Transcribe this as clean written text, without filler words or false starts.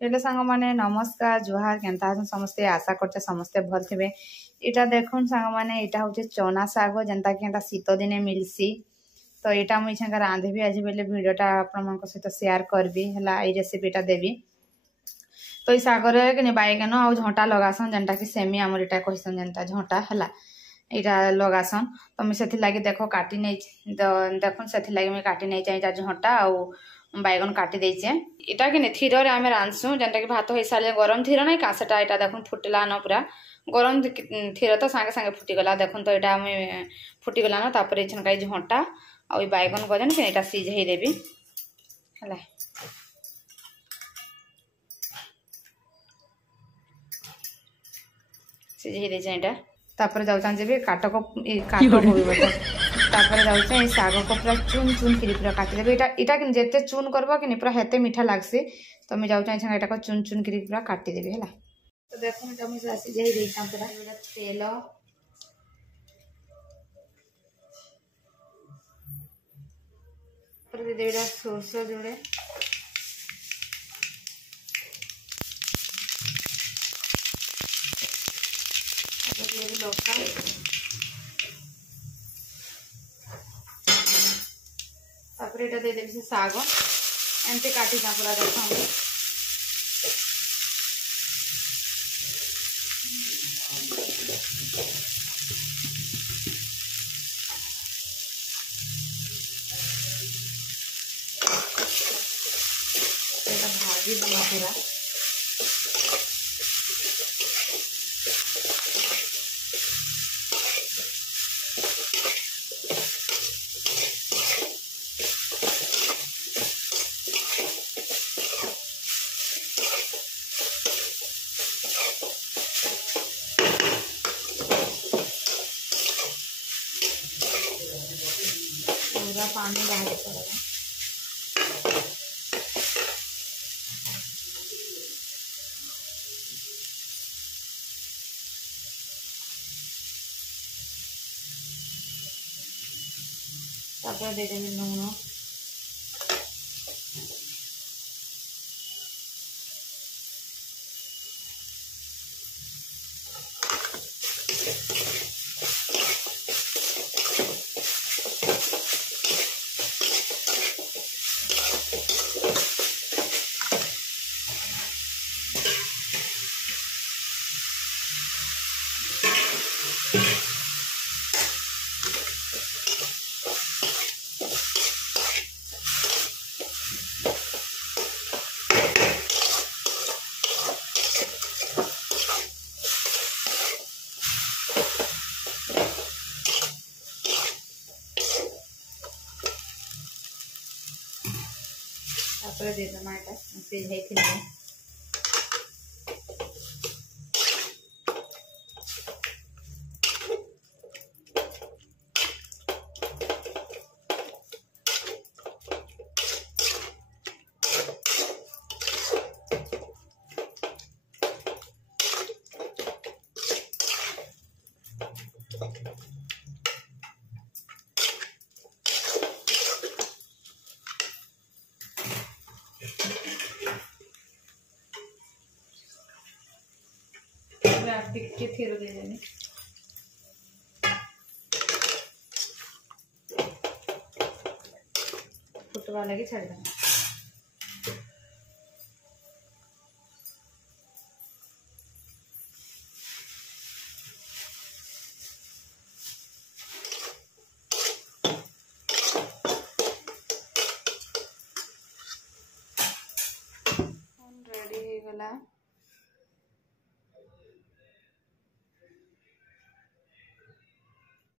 Hello सांग माने नमस्कार जुहार केनता समस्ते आशा करते समस्ते भल थे। इटा देखुन सांग माने इटा हूँ चना शाग जेनता कि शीत दिने मिलसी। तो यहाँ मुझे रांधि आज बोले भिडटा आप सहित सेयार करबी है रेसीपीटा देवी। तो ये शागर कि बैगन आउ झंटा लगासन जेनटा कि सेमी आमर इटा कहसन जेनता झंटा है यहाँ लगासन। तो मुझे लगी देख काटी नहीं देखुन से मुझे काटी नहीं चाहिए झंटा आउ बैगन काटी देचे। इटा कि थीर आम रांधसु जेनटा कि भात हो सारे गरम थीर नहीं का सेटा यहाँ देखुन फुटला न पूरा गरम थीर तो सांगे सांगे फुटीगला देखुन। तो यहाँ आम फुटीगला न तापर ये झंटा आ बैगन गजन कि यहाँ सीझे देवी है। सीझे देचे यहाँ तापर जाऊँ जे काटक कोबी बता तापर जाऊँ शाग को पूरा चुन चुन कर पूरा काटिदेवे। यहाँ जिते चुन करब कि पूरा हेते मीठा लगसी। तो मुझे जाऊँ यहाँ चुन चुन कर पूरा काटिदेवी है। तो देखो मुझे मुझे सीझे देता पूरा तेल देदेवी सोरस जोड़े लौका तापर यहाँ देदेवी से शाग एमती काटी पूरा देखा भाजी बना पूरा पूरा पानी बाहर पड़ेगा। तापर दे देंगे लूण तापर देदेमा यहाँ सीझे टिके थीर दे देनी फुटवा लगी छाड़ देना।